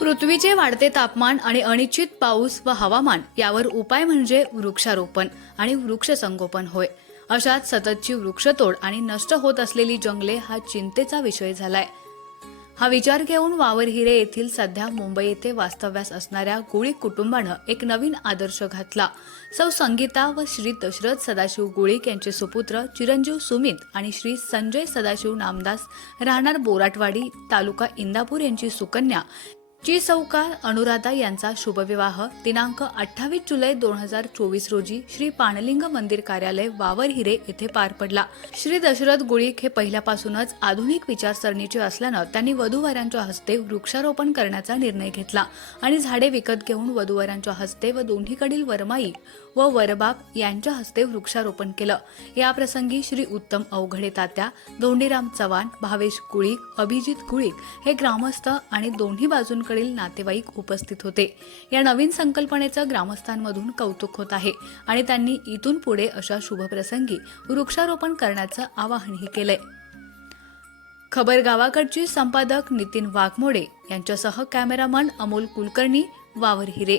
पृथ्वीचे वाढते तापमान आणि अनिश्चित पाऊस व हवामान यावर उपाय म्हणजे वृक्षारोपण आणि वृक्षसंगोपन होय. अशात सततची वृक्षतोड आणि नष्ट होत असलेली जंगले हा चिंतेचा विषय झालाय. हा विचार घेऊन वावर हिरे येथील सध्या मुंबई येथे वास्तव्यास असणाऱ्या गुळीक कुटुंबानं एक नवीन आदर्श घातला. सौ संगीता व श्री दशरथ सदाशिव गुळीक यांचे सुपुत्र चिरंजीव सुमित आणि श्री संजय सदाशिव नामदास राहणार बोराटवाडी तालुका इंदापूर यांची सुकन्या ची सौका अनुराधा यांचा शुभविवाह दिनांक अठ्ठावीस जुलै दोन हजार चोवीस रोजी श्री पाणलिंग मंदिर कार्यालय वावर हिरे येथे पार पडला. श्री दशरथ गुळीक हे पहिल्यापासूनच आधुनिक विचारसरणीचे असल्यानं त्यांनी वधूवरांच्या हस्ते वृक्षारोपण करण्याचा निर्णय घेतला आणि झाडे विकत घेऊन वधूवरांच्या हस्ते व दोन्हीकडील वरमाई व वरबाप यांच्या हस्ते वृक्षारोपण केलं. याप्रसंगी श्री उत्तम अवघडे तात्या धोंडीराम चव्हाण भावेश गुळीक अभिजित गुळीक हे ग्रामस्थ आणि दोन्ही बाजूंकडे बाजूंकडील नातेवाईक उपस्थित होते. या नवीन संकल्पनेचं ग्रामस्थांमधून कौतुक होत आहे आणि त्यांनी इथून पुढे अशा शुभप्रसंगी वृक्षारोपण करण्याचं आवाहनही केलंय. खबर गावाकडची संपादक नितीन वाघमोडे यांच्यासह कॅमेरामन अमोल कुलकर्णी वावर हिरे.